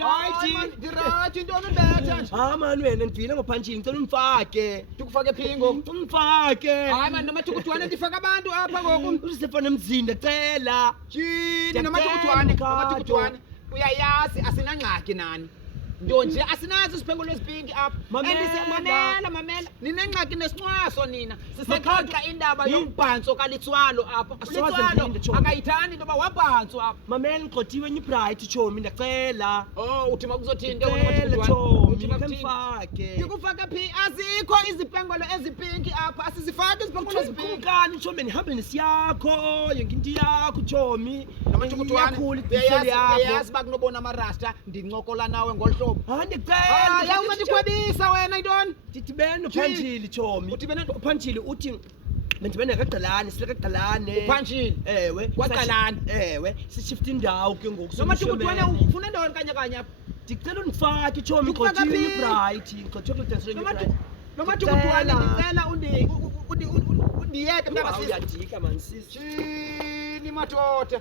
Right, don't bet. Man, and feeling of punching to umfake. Tukufake pingo. Umfake. Man, uNomadukudwane ndifaka abantu apha ngoku. MFANA Emzini ndicela. Jini uNomadukudwane. Uyayazi asinangxaki nani. Nto nje asinazo isiphengolo esipinki apha. Mamela. Ninengxaki nesixwaso nina. Sisekhaka indaba yombhantso kalitswalo apha. Litswalo akayithandi into ba wabhantso apha. Mamela ngqothiwe enye ibright chomi ndicela. Uthi makuzothini into uNomadukudwane? Ndikufaka phi azikho iziphengolo ezipinki apha asizifaki iziphengolo ezipinki. Kani chomi nihambe nesiyakho yonke into yakho chomi. uNomadukudwane uyayazi uba kunobona amarasta ndincokola nawe ngolhlobo. Ndicela Ungandikwebisa wena intoni? Ndidibene uPhantshile chomi. Udibene uPhantshile uthi bendibene kaGqalane sile kaGqalane. uPhantshile Ewe kwaGqalane. Ewe si-shift indawo ke ngoku. uNomadukudwane ufuna endaweni kanye apha. Ndicela undifake chomi ngqothiwe enye ibright. Ngqothiwe kulento enye ibright. uNomadukudwane ndicela undiyeke mntana sisi. Uyadika man sisi. Jini madoda.